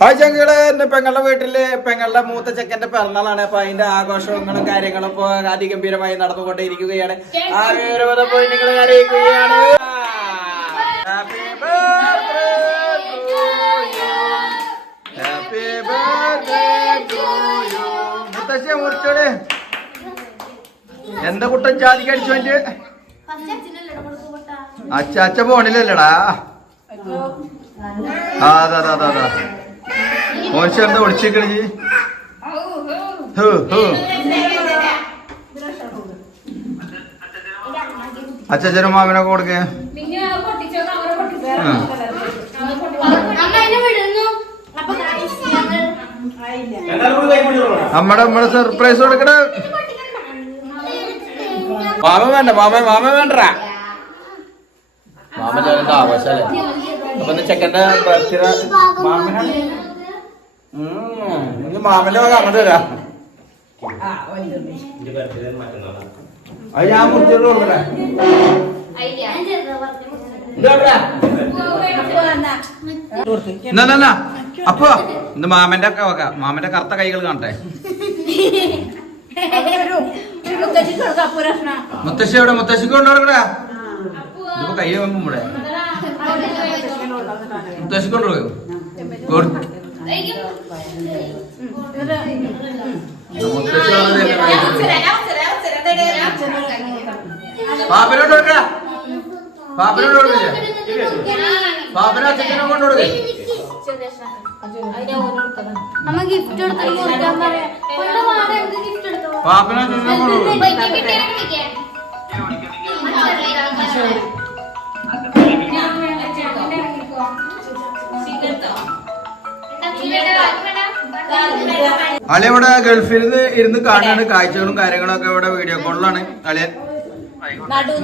Hi ചങ്കൾ എന്റെ പെങ്ങളുടെ വീട്ടിൽ പെങ്ങളുടെ മൂത്ത ചെക്കന്റെ പിറന്നാളാണ്. അപ്പൊ അതിന്റെ ആഘോഷങ്ങളും കാര്യങ്ങളും ഇപ്പൊ അതിഗംഭീരമായി മുറിച്ചോട്. എന്താ കുട്ടൻ ജാതി കടിച്ചു എന്റെ അച്ഛ അച്ഛ പോണില്ലല്ലടാ അതാ അതാ അതാ. മോശം ഒളിച്ചേക്കണി അച്ഛനും മാമനൊക്കെ കൊടുക്കേ? നമ്മടെ നമ്മടെ സർപ്രൈസ് കൊടുക്കണ. മാമ വേണ്ട മാമ മാമ വേണ്ട മാമ എന്താ ആവശ്യമല്ലേ അപ്പൊ ഇന്ന് മാമന്റെ വക അങ്ങോട്ട് അത് ഞാൻ മുറിച്ചോണ്ട് കൊടുക്കണേ അപ്പൊ ഇന്ന് മാമന്റെ ഒക്കെ വക മാമന്റെ കറുത്ത കൈകൾ കാണട്ടെ. മുത്തശ്ശി എവിടെ? മുത്തശ്ശിക്ക് കൊണ്ടുകൊടുക്കടാ ഇതിപ്പോ കൈ വെമ്പുമ്പടെ മുത്തശ്ശി കൊണ്ടുപോയോ വന്നത് പാപ്പനോട് കൊടുക്കടാ പാപ്പനോട് കൊടുക്കില്ലേ പാപ്പന അച്ഛനെ കൊണ്ട് കൊടുക്കേ. ഗിഫ്റ്റ് പാപ്പന അച്ഛനെ കൊണ്ട് കൊടുക്കും. അളി ഇവിടെ ഗൾഫിൽ നിന്ന് ഇരുന്ന് കാണാണ്. കാഴ്ചകളും കാര്യങ്ങളും ഒക്കെ ഇവിടെ വീഡിയോ കോളിലാണ് അളിയൻ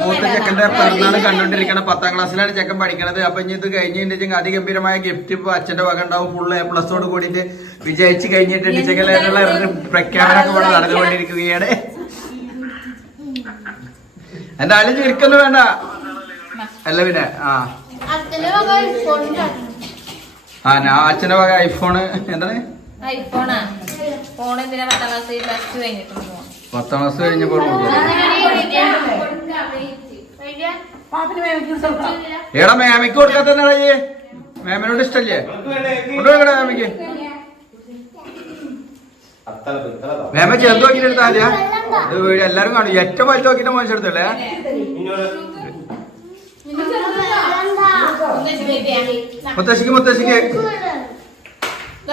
മൂത്ത ചെക്കന്റെ പിറന്നാൾ കണ്ടോണ്ടിരിക്കണത് പത്താം ക്ലാസ്സിലാണ് ചെക്കൻ പഠിക്കണത്. അപ്പൊ ഇനി ഇത് കഴിഞ്ഞിട്ടുണ്ടെങ്കിൽ അതിഗംഭീരമായ ഗിഫ്റ്റ് ഇപ്പൊ അച്ഛന്റെ വക ഉണ്ടാവും. ഫുൾ എ പ്ലസോട് കൂടിയിട്ട് വിജയിച്ച് കഴിഞ്ഞിട്ടുണ്ട് ചെക്കനുള്ള പ്രഖ്യാപനമൊക്കെ ഇവിടെ നടന്നുകൊണ്ടിരിക്കുകയാണ്. എന്റെ ആളും ചിരിക്കൊന്നും വേണ്ട. അല്ല പിന്നെ ആ. അച്ഛന്റെ വക ഫോൺ ആ ഞാൻ അച്ഛന്റെ വക ഐഫോണ് എന്താണ്? ഐഫോണാ പത്താം ക്ലാസ് പ്ലസ് ടു കഴിഞ്ഞിട്ട് പോവാം പത്താം ക്ലാസ് കഴിഞ്ഞപ്പോൾ എടാ മേമയ്ക്ക് കൊടുക്കാത്ത മാമിനോട് ഇഷ്ടല്ലേ? കൊണ്ടുപോകടാ മാമിക്ക് മാമ ചെറുത് നോക്കിട്ട് എടുത്താ ഇത് വീഡിയോ എല്ലാരും കാണും. ഏറ്റവും വലുത് നോക്കിട്ട് മോശെടുത്തല്ലേ മുത്തശ്ശിക്ക് മുത്തശ്ശിക്ക്.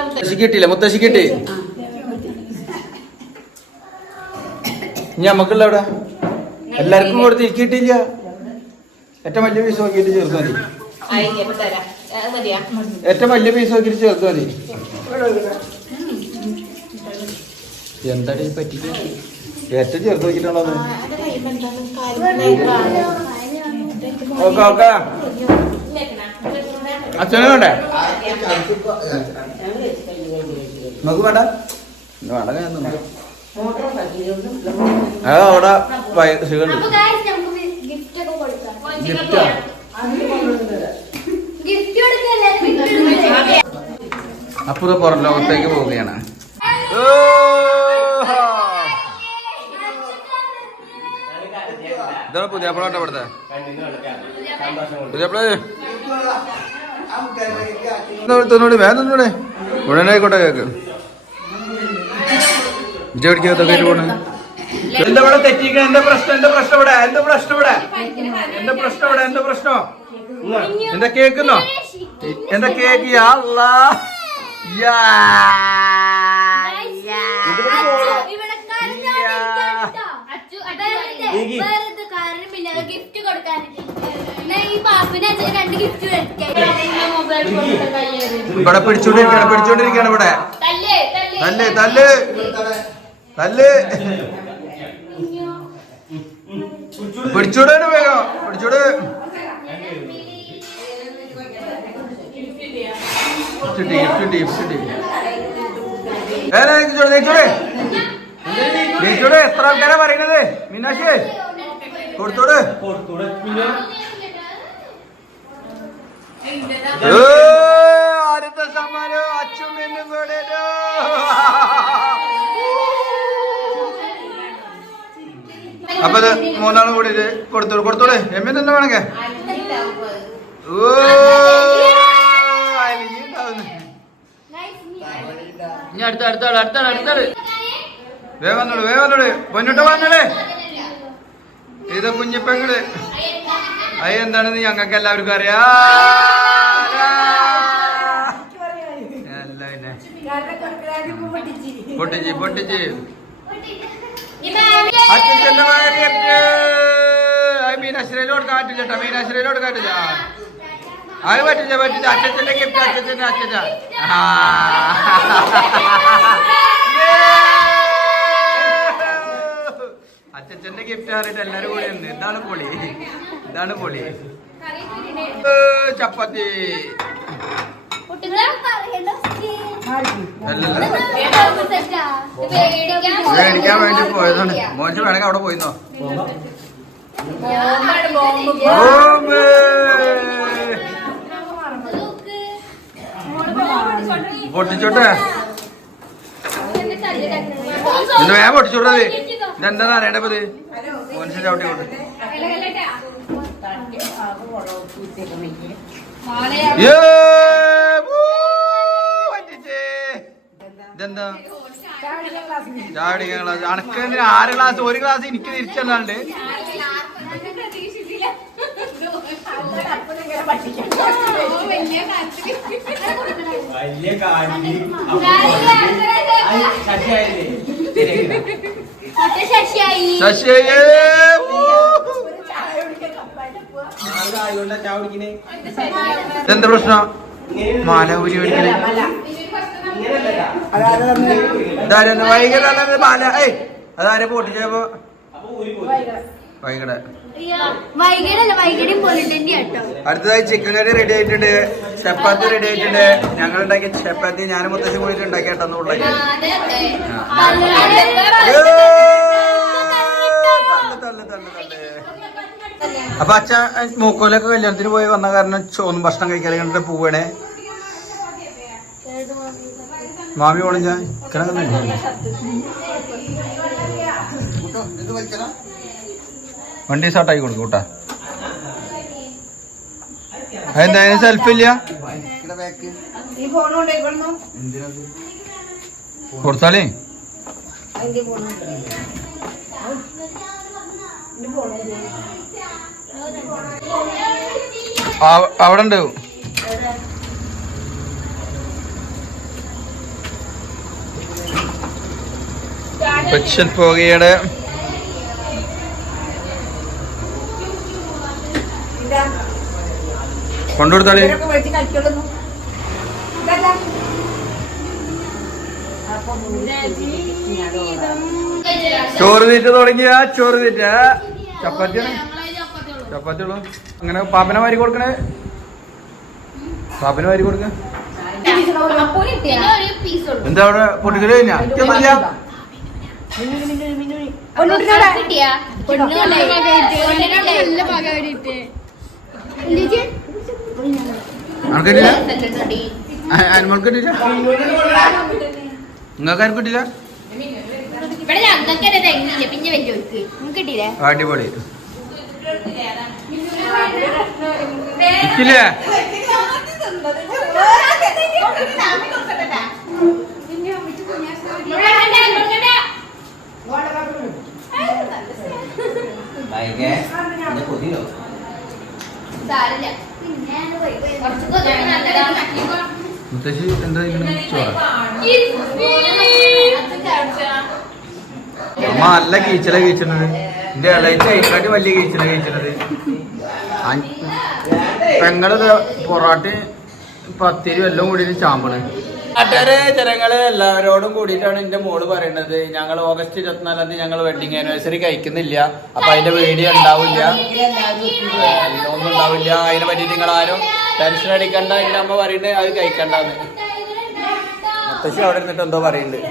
മുത്തശ്ശിക്ക് കിട്ടിയില്ല? മുത്തശ്ശിക്ക് കിട്ടി. ഇനി നമുക്കുള്ള എവിടെ എല്ലാവർക്കും കൊടുത്ത് എനിക്ക് കിട്ടിയില്ല ഏറ്റവും വലിയ പീസ് നോക്കിയിട്ട് ചേർത്ത് മതി. ഏറ്റവും വലിയ പീസ് നോക്കിയിട്ട് ചേർത്ത് മതി. എന്താടി പറ്റിട്ട് ഏറ്റവും ചേർത്ത് നോക്കിയിട്ടുണ്ടോ ഓക്കെ ഓക്കെ അച്ഛനെ വേണ്ടേ? നമുക്ക് വേണ്ട? വേണ്ട അവിടെ സുഖമുണ്ട്. ഗിഫ്റ്റ് അപ്പുറം പുറം ലോകത്തേക്ക് പോവുകയാണ്. ഇതാണ് പുതിയ അപ്പളാട്ടോ ഇവിടുത്തെ. പുതിയ വേഗം തിന്നോടെ. ഉടനെ ആയിക്കോട്ടെ കേക്ക്. ഇജടിക്കാത്ത കയറ്റി പോണേ. എന്താ ഇവിടെ തെറ്റിക്കണ? എന്റെ പ്രശ്നം? എന്റെ പ്രശ്നം ഇവിടെ? എന്റെ പ്രശ്നം ഇവിടെ? എന്റെ പ്രശ്നം ഇവിടെ? എന്റെ പ്രശ്നം? എന്റെ കേക്കുന്നോ എന്റെ കേക്ക്. യാ. ഗിഫ്റ്റ് കൊടുക്കാൻ ഈ പാപ്പിന് രണ്ട് ഗിഫ്റ്റ് ഇവിടെ പിടിച്ചോണ്ടിരിക്കാണ് പിടിച്ചോണ്ടിരിക്കാണ് ഇവിടെ. തല്ലേ. തല്ല്. തല്ല് പിടിച്ചോടാണ് വേഗം പിടിച്ചോട്. എത്ര ആൾക്കാരാ പറയണത്? മീനാക്ഷി കൊടുത്തോട്. ഏ, അപ്പൊ ഇത് മൂന്നാളും കൂടി ഇത് കൊടുത്തോളൂ. കൊടുത്തോളേ. എമ്മ തന്നെ വേണമെങ്കിൽ ഓ. ഇനി അടുത്ത അടുത്ത ആൾ അടുത്ത ആൾ അടുത്ത ആൾ. വേ വന്നോളൂ വേ വന്നോളൂ. പൊന്നിട്ട് വന്നോളേ. ഇത് കുഞ്ഞിപ്പെങ്ങൾ. അയ്യ എന്താണെന്ന് ഞങ്ങൾക്ക് എല്ലാവർക്കും അറിയാ. പൊട്ടിച്ച് പൊട്ടിച്ച്. അച്ഛന്റെ മീനാശ്രയിലോട്ട് കാട്ടില്ല മീനാശ്രയിലോട്ട് കാട്ടില്ല അത് പറ്റില്ല പറ്റില്ല. അച്ഛന്റെ ഗിഫ്റ്റ് അച്ഛന്റെ അച്ഛന്റെ അച്ഛന്റെ ഗിഫ്റ്റ് പറഞ്ഞിട്ട് എല്ലാരും കൂടി ഉണ്ട് ഇതാണ് പൊളി. ഇതാണ് പൊളി. ചപ്പാത്തി. മേടിക്കാൻ വേണ്ടി പോയതാണ്. മോശം വേണമെങ്കിൽ അവിടെ പോയിന്നോ. പൊട്ടിച്ചോട്ടെ? ഇത് വേഗം പൊട്ടിച്ചോട്ടത് ഇതെന്താന്ന് അറിയണ്ടത് മനുഷ്യൻ ചവിട്ടി കൊണ്ട്. ഏ, ഇതെന്താ? ചാടിക്കാൻ ക്ലാസ്. അനക്ക് എന്തിനാ? ആറ് ക്ലാസ്? ഒരു ക്ലാസ് എനിക്ക് തിരിച്ചല്ലാണ്ട്. വലിയ ശശിയായി. ഇതെന്താ പ്രശ്നം? മാല ഊരി മേടിക്കണേ ഇതാരെന്ന് വൈകിട്ട് അല്ലാതെ മാല ഏയ് അതാരെ പൊട്ടിച്ചപ്പോ കേട്ടോ. അടുത്തതായി ചിക്കൻ കറി റെഡി ആയിട്ടുണ്ട്. ചപ്പാത്തി റെഡി ആയിട്ടുണ്ട്. ഞങ്ങൾ ഉണ്ടാക്കിയ ചപ്പാത്തി ഞാനും മുത്തശ്ശി കൂടി ഉണ്ടാക്കിയിട്ടെന്ന് ഉള്ളത് അപ്പൊ അച്ഛ മൂക്കോലൊക്കെ കല്യാണത്തിന് പോയി വന്ന കാരണം ചോന്നും ഭക്ഷണം കഴിക്കാൻ കണ്ടിട്ട് പോവണേ. മാമി പോണം ഞാൻ. വണ്ടി സ്റ്റാർട്ടാക്കി കൊടുക്കും കൂട്ടാ. എന്താ സെൽഫി ഇല്ല? കൊടുത്താലേ അവിടെ ഉണ്ട്. സ്പെഷ്യൽ പോകയുടെ കൊണ്ടുകൊടുത്താളി ചോറ് തീറ്റ തുടങ്ങിയ ചോറ് തീറ്റ. ചപ്പാത്തിയാണ്. ചപ്പാത്തി ഉള്ളു അങ്ങനെ പാപ്പനെ വാരി കൊടുക്കണേ. പാപ്പന് വാരി കൊടുക്ക. ഒരു പീസ് ഉള്ളൂ. എന്താ അവിടെ പൊട്ടിക്കൽ കഴിഞ്ഞാ? അനിമൾക്ക് കിട്ടില്ല നിങ്ങൾക്ക് ആർക്കും കിട്ടില്ല അടിപൊളി തന്നെ തെങ്ങില്ല പിന്നെ വലിയവർക്ക് നിങ്ങൾക്ക് കിട്ടിയില്ലേ അടിപൊളി ഇക്കില്ലേ സാരില്ല പിന്നെ കുറച്ച് നല്ലതാണ് മുത്തശ്ശി എന്താ ഇതിന് ചോറ? അമ്മ നല്ല കീച്ചല കീച്ചണത്. എന്റെ ഇളയച്ച അതിനെക്കാട്ടി വലിയ കീച്ചല കീച്ചണത്. പെങ്ങൾ പൊറാട്ടി പത്തിരി എല്ലാം കൂടി ചാമ്പണ്. നാട്ടുകാരെ ജനങ്ങൾ എല്ലാവരോടും കൂടിയിട്ടാണ് എന്റെ മോൾ പറയുന്നത് ഞങ്ങൾ ഓഗസ്റ്റ് ഇരുപത്തിനാലാം തീയതി ഞങ്ങൾ വെഡിങ് ആനിവേഴ്സറി കഴിക്കുന്നില്ല. അപ്പൊ അതിന്റെ വീഡിയോ ഉണ്ടാവില്ല. ഒന്നും ഉണ്ടാവില്ല. അതിനെ പറ്റി നിങ്ങൾ ആരും ടെൻഷൻ അടിക്കണ്ട. എന്റെ അമ്മ പറയണ്ടേ അത് കഴിക്കണ്ടെന്ന്. മുത്തശ്ശി അവിടെ ഇരുന്നിട്ട് എന്തോ പറയുന്നുണ്ട്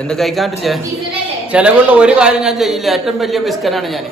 എന്ത് കഴിക്കാണ്ടില്ലേ ചെലവുള്ള ഒരു കാര്യം ഞാൻ ചെയ്യില്ല. ഏറ്റവും വലിയ ബിസ്കനാണ് ഞാൻ